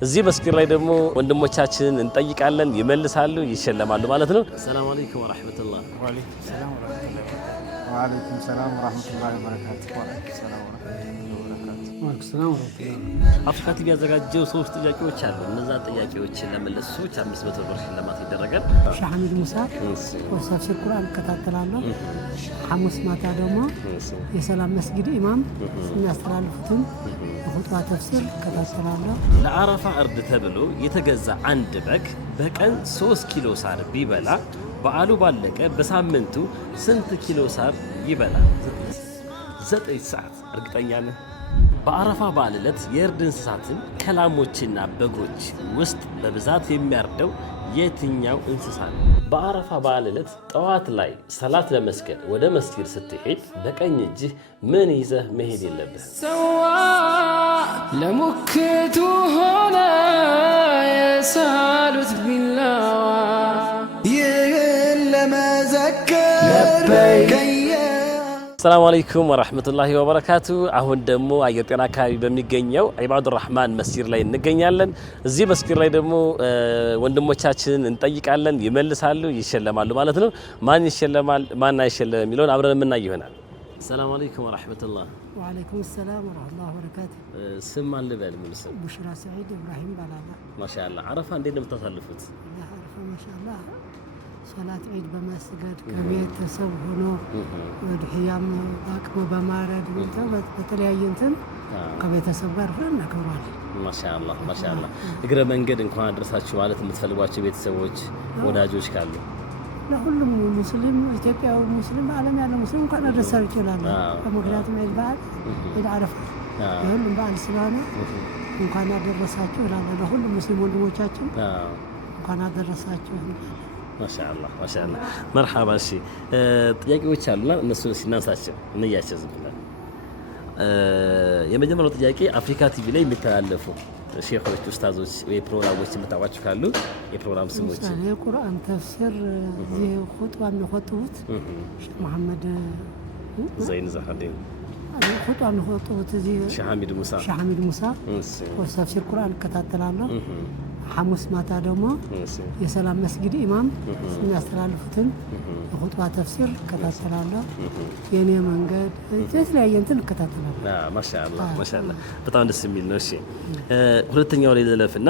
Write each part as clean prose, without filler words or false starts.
እዚህ መስጊድ ላይ ደግሞ ወንድሞቻችንን እንጠይቃለን ይመልሳሉ ይሸለማሉ ማለት ነው። ሰላም አለይኩም ወራህመቱላህ ወአለይኩም ሰላም ወራህመቱላህ ወአለይኩም ሰላም ወራህመቱላህ ወበረካቱሁ ወአለይኩም ሰላም ወራህመቱላህ አፍሪካ ቲቪ ያዘጋጀው 3 ጥያቄዎች አሉ። እነዛ ጥያቄዎችን ለመለሱ ሰዎች 500 ብር ሽልማት ይደረጋል። ሼህ ሐሚድ ሙሳ ወሰፍሲር ቁርአን እከታተላለሁ። ሐሙስ ማታ ደግሞ የሰላም መስጊድ ኢማም የሚያስተላልፉትን የኹጥባ ተፍሲር እከታተላለሁ። ለአረፋ እርድ ተብሎ የተገዛ አንድ በግ በቀን 3 ኪሎ ሳር ቢበላ በዓሉ ባለቀ በሳምንቱ ስንት ኪሎ ሳር ይበላል? 9 ሰዓት። እርግጠኛ ነህ? በአረፋ በዓል ዕለት የእርድ እንስሳትን ከላሞችና በጎች ውስጥ በብዛት የሚያርደው የትኛው እንስሳ ነው? በአረፋ በዓል ዕለት ጠዋት ላይ ሰላት ለመስገድ ወደ መስጊድ ስትሄድ በቀኝ እጅህ ምን ይዘህ መሄድ የለብህ? ሰዋ ለሙክቱ ሆነ የሳሉት ቢላዋ ይህን ለመዘከር ሰላም አለይኩም ወራህመቱላሂ ወበረካቱ። አሁን ደግሞ አየር ጤና አካባቢ በሚገኘው ኢባዱር ረህማን መስጊድ ላይ እንገኛለን። እዚህ መስጊድ ላይ ደግሞ ወንድሞቻችንን እንጠይቃለን ይመልሳሉ ይሸለማሉ ማለት ነው። ማን ይሸለማል ማን አይሸለም የሚለውን አብረን የምናይ ይሆናል። ሰላም አለይኩም ወራህመቱላህ ወአለይኩም ሰላም ወራህመቱላሂ ወበረካቱ። ስም ማን ልበል? ምን ስም? ቡሽራ ሰዒድ ኢብራሂም ባላላ። ማሻአላህ። አረፋ እንዴት ነው የምታሳልፉት? አረፋ ማሻአላህ ሶላት ዒድ በመስገድ ከቤተሰብ ሆኖ ወድህያም አቅሙ በማረድ በተለያየ እንትን ከቤተሰብ ጋር ሆነን እናከብራለን። ማሻአላህ ማሻአላህ። እግረ መንገድ እንኳን አደረሳችሁ ማለት የምትፈልጓቸው ቤተሰቦች ወዳጆች ካሉ ለሁሉም ሙስሊም ኢትዮጵያዊ ሙስሊም ዓለም ያለው ሙስሊም እንኳን አደረሳችሁ ይችላል። ምክንያቱም ዒድ በዓል ዒድ አረፋ የሁሉም በዓል ስለሆነ እንኳን አደረሳችሁ እላለሁ። ለሁሉም ሙስሊም ወንድሞቻችን እንኳን አደረሳችሁ። ማሻአላህ ማሻአላህ። መርሐባ። እሺ ጥያቄዎች አሉና እነሱን ሲናንሳቸው እንያቸው ዝም ብለን። የመጀመሪያው ጥያቄ አፍሪካ ቲቪ ላይ የሚተላለፉ ሼኾች ኡስታዞች ወይ ፕሮግራሞች የምታውቋቸው ካሉ የፕሮግራም ስሞች? የቁርአን ተፍሲር እዚህ ኹጥባ የሚኸጥቡት ሼህ መሐመድ ዘይን ዘኸዲን ኹጥባ የሚኸጥቡት እዚህ ሼህ ሐሚድ ሙሳ ተፍሲር ቁርአን እከታተላለሁ። ሐሙስ ማታ ደግሞ የሰላም መስጊድ ኢማም የሚያስተላልፉትን የኹጥባ ተፍሲር እከታተላለሁ። የኔ መንገድ የተለያየ እንትን እከታተላለሁ። ማሻአላህ ማሻአላህ፣ በጣም ደስ የሚል ነው። እሺ ሁለተኛው ላይ ዘለፍና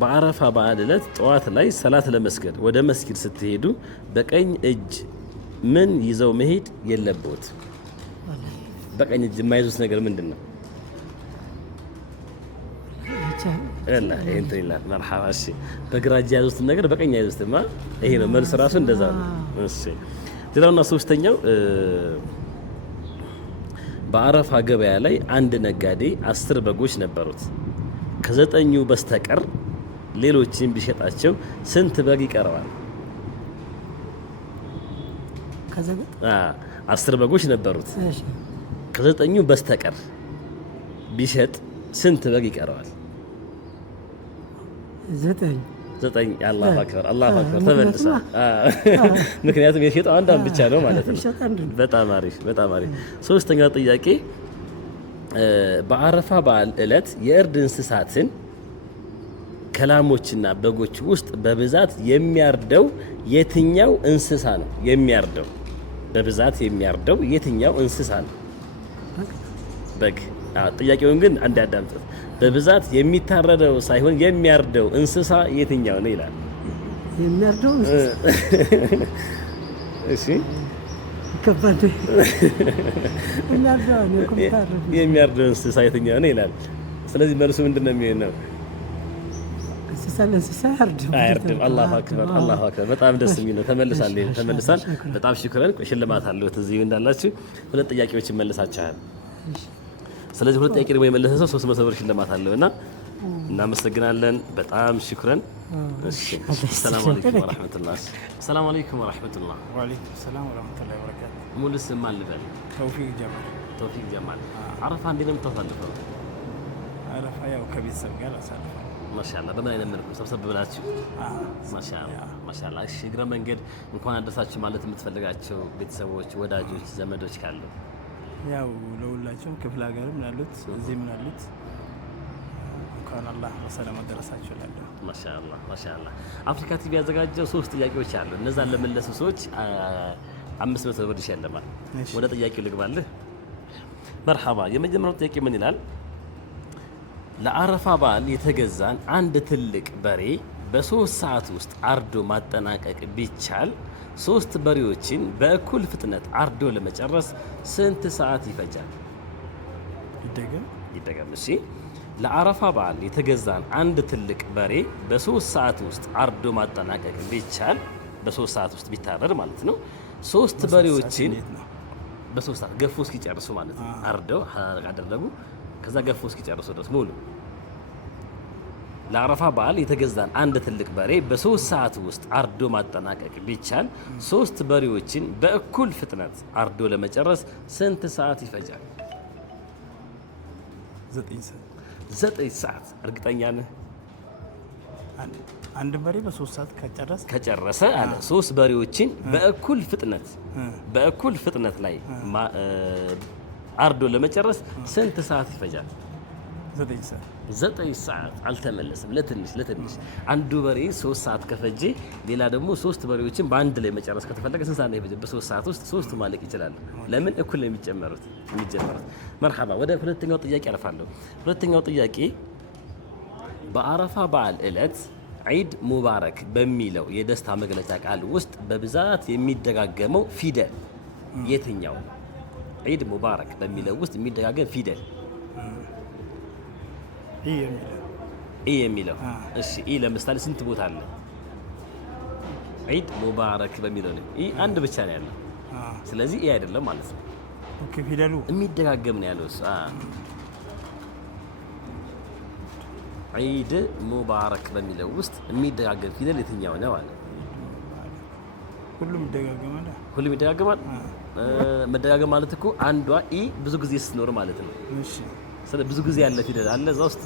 በአረፋ በዓል ዕለት ጠዋት ላይ ሰላት ለመስገድ ወደ መስጊድ ስትሄዱ በቀኝ እጅ ምን ይዘው መሄድ የለብዎት? በቀኝ እጅ የማይዙት ነገር ምንድን ነው? እና እንትና መርሐባ። እሺ በግራ እጅ ያዙትን ነገር በቀኝ ያዙትማ፣ ይሄ ነው መልስ ራሱ እንደዛ ነው። እሺ ሌላውና ሶስተኛው በአረፋ ገበያ ላይ አንድ ነጋዴ 10 በጎች ነበሩት። ከ9ኙ በስተቀር ሌሎችን ቢሸጣቸው ስንት በግ ይቀርባል? 10 በጎች ነበሩት። ከ9ኙ በስተቀር ቢሸጥ ስንት በግ ይቀርባል? 9 አላሁ አክበር አላሁ አክበር። ተመልሳ ምክንያቱም የሸጠው አንዳንድ ብቻ ነው ማለት ነው። በጣም አሪፍ በጣም አሪፍ። ሶስተኛው ጥያቄ በአረፋ በዓል ዕለት የእርድ እንስሳትን ከላሞችና በጎች ውስጥ በብዛት የሚያርደው የትኛው እንስሳ ነው? የሚያርደው በብዛት የሚያርደው የትኛው እንስሳ ነው? በግ። ጥያቄውን ግን አንድ አዳምጡት። በብዛት የሚታረደው ሳይሆን የሚያርደው እንስሳ የትኛው ነው ይላል። የሚያርደው እንስሳ እሺ ከባድ የሚያርደው እንስሳ የትኛው ነው ይላል። ስለዚህ መልሱ ምንድን ነው የሚሆነው? እንስሳ አያርድም። አላሁ አክበር አላሁ አክበር። በጣም ደስ የሚል ነው። ተመልሳል። በጣም ሽክረን። ሽልማት አለው እዚህ እንዳላችሁ 2 ጥያቄዎች ይመልሳችኋል። ስለዚህ 2 ጥያቄ ደግሞ የመለሰ ሰው 300 ብር ሽልማት አለውና እናመሰግናለን። በጣም ሽክረን። እሺ ሰላም አለይኩም ወራህመቱላህ። ሰላም አለይኩም ወራህመቱላህ። ወአለይኩም ሰላም ወራህመቱላሂ ወበረካቱ። ሙሉ ስም ማን ልበል? ተውፊቅ ጀማል። አረፋ እንዴት ነው የምታሳልፈው? አረፋ ያው ከቤተሰብ ጋር አሳልፋለሁ። ማሻአላህ። በምን አይነት መልኩ ሰብሰብ ብላችሁ? ማሻአላህ ማሻአላህ። እሺ እግረ መንገድ እንኳን አደረሳችሁ ማለት የምትፈልጋቸው ቤተሰቦች፣ ወዳጆች፣ ዘመዶች ካሉ? ያው ለሁላቸውም ክፍለ ሀገርም ላሉት እዚህም ላሉት እንኳን አላህ በሰላም አደረሳችሁ እላለሁ። ማሻአላህ ማሻአላህ። አፍሪካ ቲቪ ያዘጋጀው 3 ጥያቄዎች አሉ። እነዛን ለመለሱ ሰዎች 500 ብር ይሸልማል። ወደ ጥያቄው ልግባልህ። መርሐባ። የመጀመሪያው ጥያቄ ምን ይላል? ለአረፋ በዓል የተገዛን አንድ ትልቅ በሬ በ3 ሰዓት ውስጥ አርዶ ማጠናቀቅ ቢቻል 3 በሬዎችን በእኩል ፍጥነት አርዶ ለመጨረስ ስንት ሰዓት ይፈጃል? ይደገም። እሺ። ለአረፋ በዓል የተገዛን አንድ ትልቅ በሬ በ3 ሰዓት ውስጥ አርዶ ማጠናቀቅ ቢቻል በ3 ሰዓት ውስጥ ቢታረድ ማለት ነው 3 በሬዎችን በ3 ሰዓት ገፎ እስኪጨርሱ ማለት ነው። አርደው አደረጉ ከዛ ገፎ እስኪጨርሱ ድረስ ሙሉ። ለአረፋ በዓል የተገዛን አንድ ትልቅ በሬ በ3 ሰዓት ውስጥ አርዶ ማጠናቀቅ ቢቻል 3 በሬዎችን በእኩል ፍጥነት አርዶ ለመጨረስ ስንት ሰዓት ይፈጃል? 9 ሰዓት። እርግጠኛ ነህ? አንድ በሬ በ3 ሰዓት ከጨረሰ አለ 3 በሬዎችን በእኩል ፍጥነት ላይ አርዶ ለመጨረስ ስንት ሰዓት ይፈጃል? 9 ሰዓት። አልተመለሰም። ለትንሽ አንዱ በሬ 3 ሰዓት ከፈጀ ሌላ ደግሞ 3 በሬዎችን በአንድ ላይ መጨረስ ከተፈለገ ስንት ሰዓት ነው የፈጀ? በ3 ሰዓት ውስጥ 3 ማለቅ ይችላል። ለምን? እኩል ነው የሚጀመሩት። መርሐባ። ወደ ሁለተኛው ጥያቄ አልፋለሁ። ሁለተኛው ጥያቄ በአረፋ በዓል ዕለት ዒድ ሙባረክ በሚለው የደስታ መግለጫ ቃል ውስጥ በብዛት የሚደጋገመው ፊደል የትኛው? ዒድ ሙባረክ በሚለው ውስጥ የሚደጋገም ፊደል ኢ የሚለው። እሺ፣ ኢ ለምሳሌ ስንት ቦታ አለ? ዒድ ሙባረክ በሚለው ነው ኢ አንድ ብቻ ነው ያለው። ስለዚህ ኢ አይደለም ማለት ነው። ኦኬ፣ ፊደሉ የሚደጋገም ነው ያለው። ዒድ ሙባረክ በሚለው ውስጥ የሚደጋገም ፊደል የትኛው ነው አለ? ሁሉም ይደጋገማል። መደጋገም ማለት እኮ አንዷ ኢ ብዙ ጊዜ ስትኖር ማለት ነው። እሺ፣ ስለዚህ ብዙ ጊዜ ያለ ፊደል አለ እዛ ውስጥ።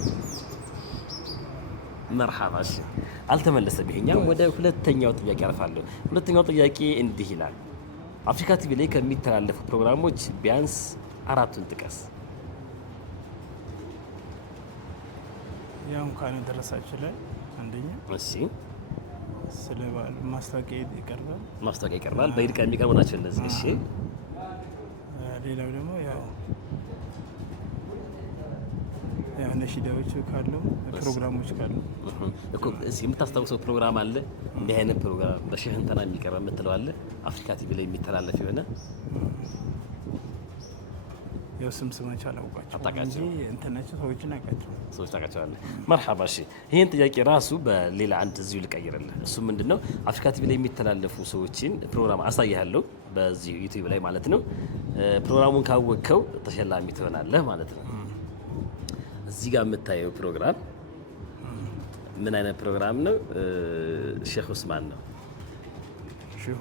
መርሐባ። እሺ፣ አልተመለሰም ይሄኛው። ወደ ሁለተኛው ጥያቄ አልፋለሁ። ሁለተኛው ጥያቄ እንዲህ ይላል። አፍሪካ ቲቪ ላይ ከሚተላለፉ ፕሮግራሞች ቢያንስ 4ቱን ጥቀስ። ያው እንኳን ደረሳችሁ ላይ አንደኛ። እሺ፣ ስለ በዓል ማስታወቂያ ይቀርባል። በኢድ ቀን የሚቀርቡ ናቸው እነዚህ። እሺ፣ ሌላው ደግሞ ያው ነሺዳዎች ካሉ ፕሮግራሞች ካሉ እኮ እዚህ የምታስታውሰው ፕሮግራም አለ? እንዲህ አይነት ፕሮግራም በሼህ እንትና የሚቀርብ የምትለው አለ? አፍሪካ ቲቪ ላይ የሚተላለፍ የሆነ ያው ስማቸው አላውቃቸውም እንጂ እንትናቸው ሰዎች ታውቃቸዋለህ። መርሐባ። እሺ፣ ይህን ጥያቄ ራሱ በሌላ አንድ እዚሁ ልቀይርልህ። እሱ ምንድነው? አፍሪካ ቲቪ ላይ የሚተላለፉ ሰዎችን ፕሮግራም አሳያለሁ በዚህ ዩቲዩብ ላይ ማለት ነው። ፕሮግራሙን ካወቅከው ተሸላሚ ትሆናለህ ማለት ነው። እዚህ ጋር የምታየው ፕሮግራም ምን አይነት ፕሮግራም ነው? ሼህ ኡስማን ነው። ሼሁ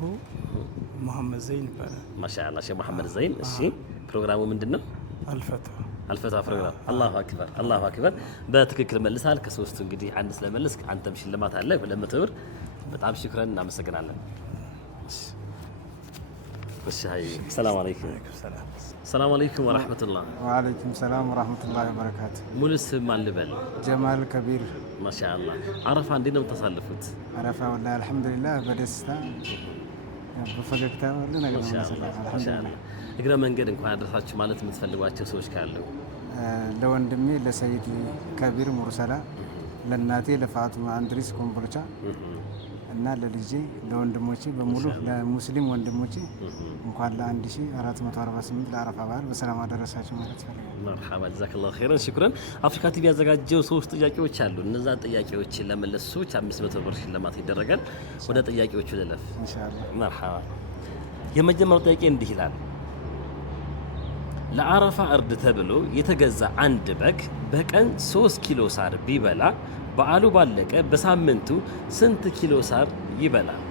መሐመድ ዘይን ይባላል። ማሻአላህ፣ ሼህ መሐመድ ዘይን። እሺ፣ ፕሮግራሙ ምንድነው? አልፈትዋ ፕሮግራም። አላሁ አክበር። በትክክል መልሳል። ከሶስቱ እንግዲህ አንድ ስለመለስክ አንተም ሽልማት አለ 200 ብር። በጣም ሽክረን እናመሰግናለን። እሺ፣ ሰላም አለይኩም። ሰላም አለይኩም ወራህመቱላህ። ወአለይኩም ሰላም ወራህመቱላሂ ወበረካቱ። ሙሉ ስም ማን ልበል? ጀማል ከቢር። ማሻአላህ። አረፋ እንዴት ነው የምታሳልፉት? አረፋ ወላሂ አልሐምዱሊላህ በደስታ በፈገግታ ሁሉ ነገር ነው። አልሐምዱሊላህ። እግረ መንገድ እንኳን አደረሳችሁ ማለት የምትፈልጓቸው ሰዎች ካሉ? ለወንድሜ ለሰይድ ከቢር ሙርሰላ፣ ለእናቴ ለፋቱማ አንድሪስ ኮምቦልቻ እና ለልጄ ለወንድሞቼ በሙሉ ለሙስሊም ወንድሞቼ እንኳን ለ1448 ለአረፋ በዓል በሰላም አደረሳችሁ ማለት ፈልጋለሁ። መርሐባ፣ ጀዛከላሁ ኸይረን፣ ሽክረን። አፍሪካ ቲቪ ያዘጋጀው 3 ጥያቄዎች አሉ። እነዛ ጥያቄዎችን ለመለሱ ሰዎች 500 ብር ሽልማት ይደረጋል። ወደ ጥያቄዎቹ ልለፍ ኢንሻአላህ። መርሐባ። የመጀመሪያው ጥያቄ እንዲህ ይላል። ለአረፋ እርድ ተብሎ የተገዛ አንድ በግ በቀን 3 ኪሎ ሳር ቢበላ በዓሉ ባለቀ በሳምንቱ ስንት ኪሎ ሳር ይበላል?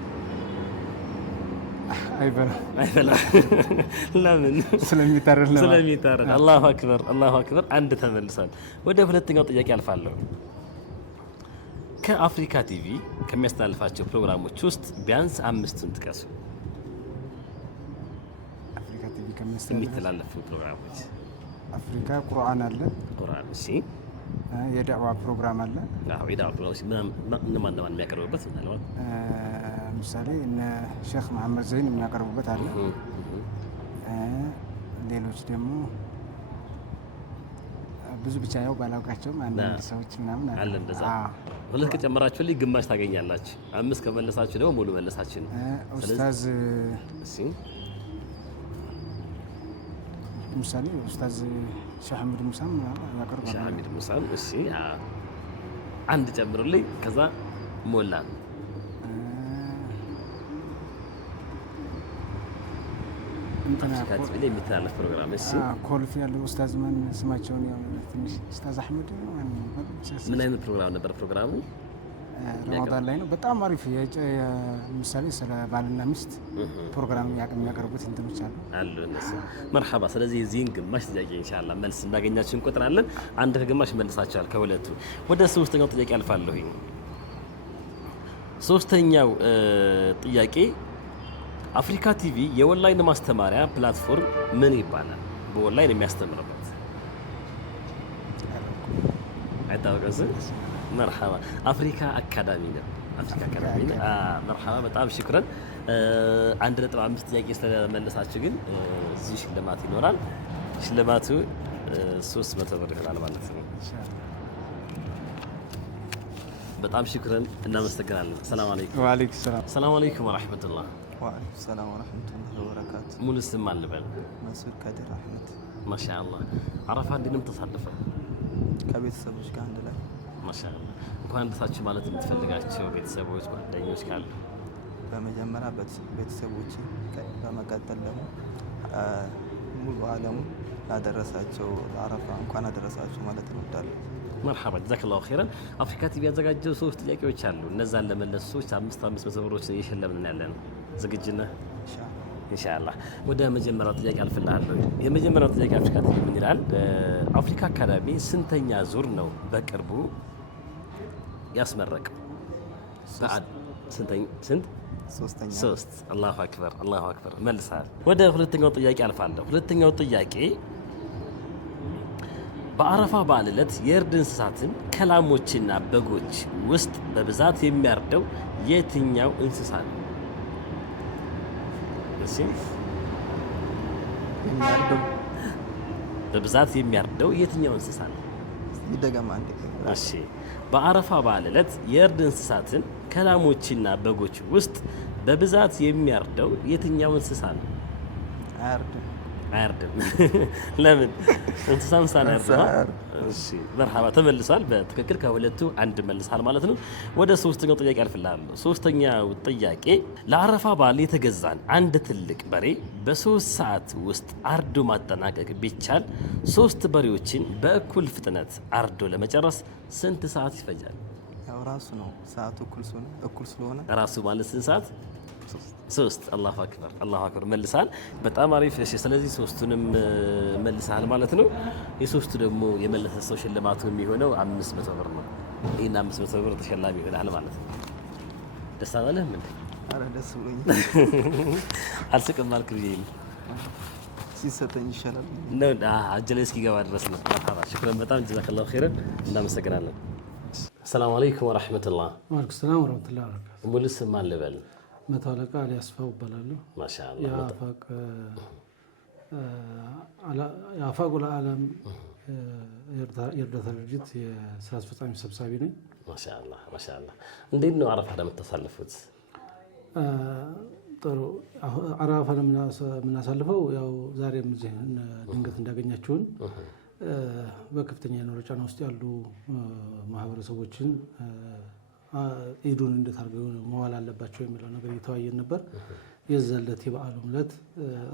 አይበላም። ለምን? ስለሚታረድ። አላሁ አክበር። አንድ ተመልሷል። ወደ ሁለተኛው ጥያቄ አልፋለሁ። ከአፍሪካ ቲቪ ከሚያስተላልፋቸው ፕሮግራሞች ውስጥ ቢያንስ 5ቱን ጥቀሱ። አፍሪካ ቲቪ የሚተላለፉ ፕሮግራሞች። አፍሪካ ቁርአን አለ። ቁርአን። እሺ፣ የዳዕዋ ፕሮግራም አለ። አዎ የዳዕዋ ፕሮግራም እነማን የሚያቀርቡበት ምናልባት ምሳሌ እነ ሼክ መሐመድ ዘይን የሚያቀርቡበት አለ። ሌሎች ደግሞ ብዙ ብቻ ያው ባላውቃቸውም አንዳንድ ሰዎች ምናምን አለ። እንደዛ ሁለት ከጨመራችሁልኝ ግማሽ ታገኛላችሁ። 5 ከመለሳችሁ ደግሞ ሙሉ መለሳችሁ ነው። ኡስታዝ ምሳሌ ኡስታዝ ሼህ አህመድ ሙሳም ያቀርባሉ። ሼህ አህመድ ሙሳም እሺ፣ አንድ ጨምሩልኝ ከዛ ሞላ ነው። ካትብ ላይ የሚተላለፍ ፕሮግራም እሺ። ኮልፍ ያለው ኡስታዝ ማን ስማቸውን ያው ትንሽ ኡስታዝ አህመድ ነው። ምን አይነት ፕሮግራም ነበር ፕሮግራሙ? ረመዳን ላይ ነው። በጣም አሪፍ ምሳሌ ስለ ባልና ሚስት ፕሮግራም የሚያቀርቡት እንትኖች አሉ እነሱ መርሐባ። ስለዚህ እዚህን ግማሽ ጥያቄ ኢንሻአላህ መልስ እንዳገኛችሁ እንቆጥራለን። አንድ ከግማሽ መልሳችኋል ከሁለቱ። ወደ ሶስተኛው ጥያቄ አልፋለሁ። ሶስተኛው ጥያቄ አፍሪካ ቲቪ የኦንላይን ማስተማሪያ ፕላትፎርም ምን ይባላል? በኦንላይን የሚያስተምርበት አይታወቅም። መርሐባ አፍሪካ አካዳሚ ነው። አፍሪካ አካዳሚ ነው። መርሐባ በጣም ሽክረን። 1.5 ጥያቄ ስለመለሳችሁ ግን እዚህ ሽልማት ይኖራል። ሽልማቱ 300 ብር ይሆናል ማለት ነው። በጣም ሽክረን እናመሰግናለን። ሰላም አለይኩም። ወአለይኩም ሰላም። ሰላም አለይኩም ወራህመቱላህ። ወአለይኩም ሰላም ወራህመቱላህ ወበረካቱ። ሙሉ ስም አልበል? መንሱር ከድር አህመድ። ማሻአላህ። አረፋ እንዴት ተሳለፈ? ከቤተሰቦች ጋር አንድ ላይ ማሻአላህ። እንኳን ደሳችሁ ማለት የምትፈልጋቸው ቤተሰቦች ጓደኞች ካሉ? በመጀመሪያ ቤተሰቦች፣ በመቀጠል ደግሞ ሙሉ ዓለሙ ያደረሳቸው አረፋ እንኳን አደረሳችሁ ማለት እንወዳለን። መርሐባ ጀዛከላሁ ኸይረን። አፍሪካ ቲቪ ያዘጋጀው 3 ጥያቄዎች አሉ። እነዛን ለመለሱ ሰዎች 500 ብሮችን እየሸለምን ያለነው። ዝግጁ ነህ? ኢንሻአላህ። ወደ መጀመሪያው ጥያቄ አልፍልሃለሁ። የመጀመሪያው ጥያቄ አፍሪካ ቲቪ ምን ይላል? አፍሪካ አካዳሚ ስንተኛ ዙር ነው በቅርቡ ያስመረቀው? ስንት? ሶስት። አላሁ አክበር አላሁ አክበር መልሰሃል። ወደ ሁለተኛው ጥያቄ አልፋለሁ። ሁለተኛው ጥያቄ በአረፋ በዓል ዕለት የእርድ እንስሳትን ከላሞችና በጎች ውስጥ በብዛት የሚያርደው የትኛው እንስሳ ነው? እሺ በብዛት የሚያርደው የትኛው እንስሳ ነው? ይደገም አንዴ። እሺ በአረፋ በዓል ዕለት የእርድ እንስሳትን ከላሞችና በጎች ውስጥ በብዛት የሚያርደው የትኛው እንስሳ ነው? አያርድም። ለምን? እንስሳ ምሳሌ ያርዳል። እሺ መርሐባ ተመልሷል። በትክክል ከሁለቱ አንድ መልሳል ማለት ነው። ወደ ሶስተኛው ጥያቄ አልፍልሃለሁ። ሶስተኛው ጥያቄ ለአረፋ በዓል የተገዛን አንድ ትልቅ በሬ በ3 ሰዓት ውስጥ አርዶ ማጠናቀቅ ቢቻል 3 በሬዎችን በእኩል ፍጥነት አርዶ ለመጨረስ ስንት ሰዓት ይፈጃል? ያው ራሱ ነው ሰዓቱ እኩል ስለሆነ ራሱ ማለት ስንት ሰዓት? 3። አላሁ አክበር አላሁ አክበር መልሳል። በጣም አሪፍ። እሺ ስለዚህ 3ቱንም መልሳል ማለት ነው። የሶስቱ ደግሞ የመለሰ ሰው ሽልማቱ የሚሆነው 500 ብር ነው። ይሄን 500 ብር ተሸላሚ ይሆናል ማለት ነው። ደስ አላለህም እንዴ? አረ ደስ ብሎኛል። አልስቅም አልክ ብዬ ሲሰጠኝ ይሻላል ነው አጀለ እስኪገባ ድረስ ነው። መርሐባ ሽክራን በጣም ጀዛከላሁ ኸይረን እናመሰግናለን። ሰላም አለይኩም ወራህመቱላህ። ወአለይኩም ሰላም ወራህመቱላህ ወበረካቱ። ሙሉ ስም ማን ልበል? መቶ አለቃ አሊ አስፋው እባላለሁ። ማሻአላህ የአፋቅ ለዓለም የእርዳታ ድርጅት የስራ አስፈጻሚ ሰብሳቢ ነኝ። ማሻአላህ ማሻአላህ። እንዴት ነው አረፋ የምታሳልፉት? ጥሩ። አረፋ የምናሳልፈው ያው ዛሬም እዚህ ድንገት እንዳገኛችሁን በከፍተኛ የኑሮ ጫና ውስጥ ያሉ ማህበረሰቦችን ኢዱን እንዴት አድርገው መዋል አለባቸው የሚለው ነገር እየተወያየን ነበር። የዛለት የበዓሉ ዕለት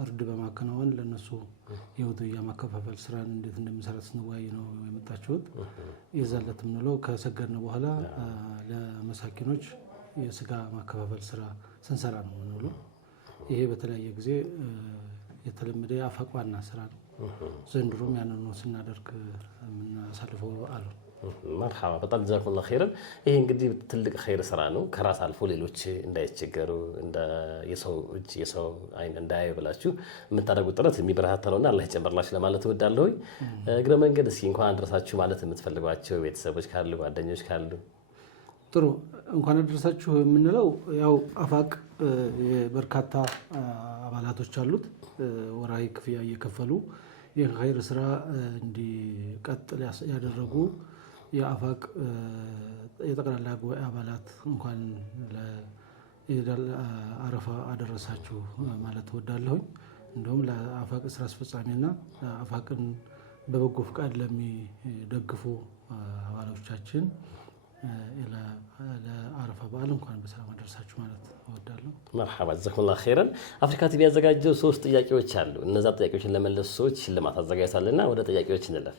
እርድ በማከናወን ለነሱ የውድያ ማከፋፈል ስራን እንዴት እንደምንሰራ ስንወያይ ነው የመጣችሁት። የዛለት የምንለው ከሰገድን በኋላ ለመሳኪኖች የስጋ ማከፋፈል ስራ ስንሰራ ነው የምንውለው። ይሄ በተለያየ ጊዜ የተለመደ የአፋቅ ዋና ስራ ነው። ዘንድሮም ያንን ነው ስናደርግ የምናሳልፈው በዓሉ። مرحبا በጣም ጀዛኩሙላህ ኸይረን ይሄ እንግዲህ ትልቅ ኸይር ስራ ነው ከራስ አልፎ ሌሎች እንዳይቸገሩ እንደ የሰው እጅ የሰው አይን እንዳያዩ ብላችሁ የምታደርጉት ጥረት የሚበረታታ ነውና አላህ ይጨምርላችሁ ለማለት እወዳለሁ እግረ መንገድ እስኪ እንኳን አደረሳችሁ ማለት የምትፈልጓቸው ቤተሰቦች ካሉ ጓደኞች ካሉ ጥሩ እንኳን አደረሳችሁ የምንለው ያው አፋቅ በርካታ አባላቶች አሉት ወራይ ክፍያ እየከፈሉ የኸይር ስራ እንዲቀጥል ያደረጉ የአፋቅ የጠቅላላ ጉባኤ አባላት እንኳን ለኢዳል አረፋ አደረሳችሁ ማለት እወዳለሁ እንደውም ለአፋቅ ስራ አስፈጻሚና አፋቅን በበጎ ፍቃድ ለሚደግፉ አባሎቻችን ለአረፋ በዓል እንኳን በሰላም አደረሳችሁ ማለት እወዳለሁ مرحبا جزاكم الله خيرا አፍሪካ ቲቪ ያዘጋጀው 3 ጥያቄዎች አሉ እነዛ ጥያቄዎችን ለመለሱ ሰዎች ሽልማት አዘጋጅቷልና ወደ ጥያቄዎች እንለፍ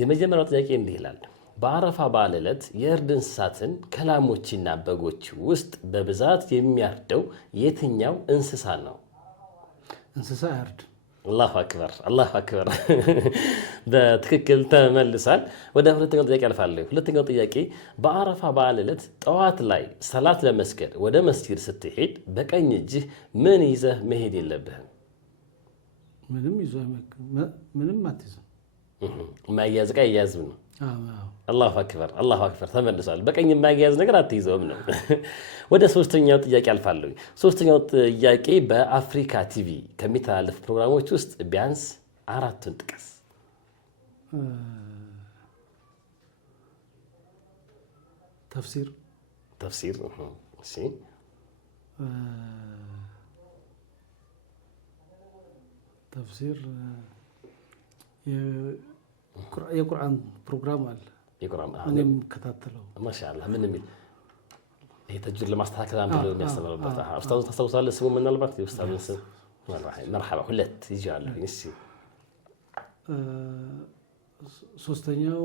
የመጀመሪያው ጥያቄ እንዲህ ይላል በአረፋ በዓል ዕለት የእርድ እንስሳትን ከላሞችና በጎች ውስጥ በብዛት የሚያርደው የትኛው እንስሳ ነው እንስሳ ያርድ الله أكبر በትክክል ተመልሷል ወደ ሁለተኛው ጥያቄ አልፋለሁ ሁለተኛው ጥያቄ በአረፋ በዓል ዕለት ጠዋት ላይ ሰላት ለመስገድ ወደ መስጊድ ስትሄድ በቀኝ እጅህ ምን ይዘህ መሄድ የለብህም ምንም አትይዝም ማያዝ ጋር ያያዝም ነው الله أكبر ተመልሷል በቀኝ ማያዝ ነገር አትይዘውም ነው ወደ ሶስተኛው ጥያቄ አልፋለሁ ሶስተኛው ጥያቄ በአፍሪካ ቲቪ ከሚተላለፉ ፕሮግራሞች ውስጥ ቢያንስ 4ቱን ጥቀስ ተፍሲር እሺ ተፍሲር የቁርአን ፕሮግራም አለ የቁርአን እኔም ከታተለው ማሻአላህ ምን የሚል ተጅር ለማስተካከል አንብሎ የሚያስተምርበት ኡስታዝ ተስተውሳለህ ስሙ ምን አልባት ኡስታዝ ስም مرحبا ሁለት ይጃለሁ እሺ ሶስተኛው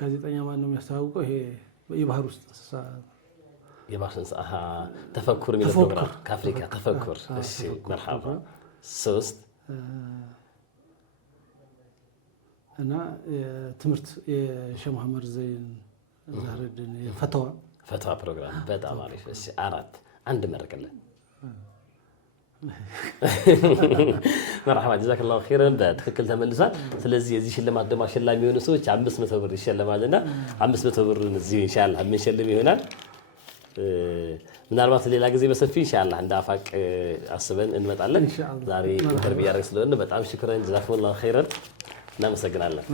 ጋዜጠኛ ማን ነው የሚያስተዋውቀው ይሄ የባህር ውስጥ እንስሳ የባህር እንስሳ ተፈኩር የሚለው ፕሮግራም ከአፍሪካ ተፈኩር እሺ مرحبا ሶስት እና ትምህርት የሼህ መሐመድ ዘይን ዛህረዲን ፈተዋ ፕሮግራም በጣም አሪፍ እሺ አራት አንድ መረቀለን مرحبا جزاك الله خيرا በትክክል ተመልሷል ስለዚህ የዚህ ሽልማት ደግሞ አሸላሚ የሆኑ ሰዎች 500 ብር ይሸለማልና 500 ብር እዚህ ኢንሻአላህ የምንሸልም ይሆናል ምናልባት ሌላ ጊዜ በሰፊ ኢንሻአላህ እንደ አፋቅ አስበን እንመጣለን ዛሬ ኢንተርቪው ያደረግ ስለሆነ በጣም ሽክራን جزاكم الله خيرا እናመሰግናለን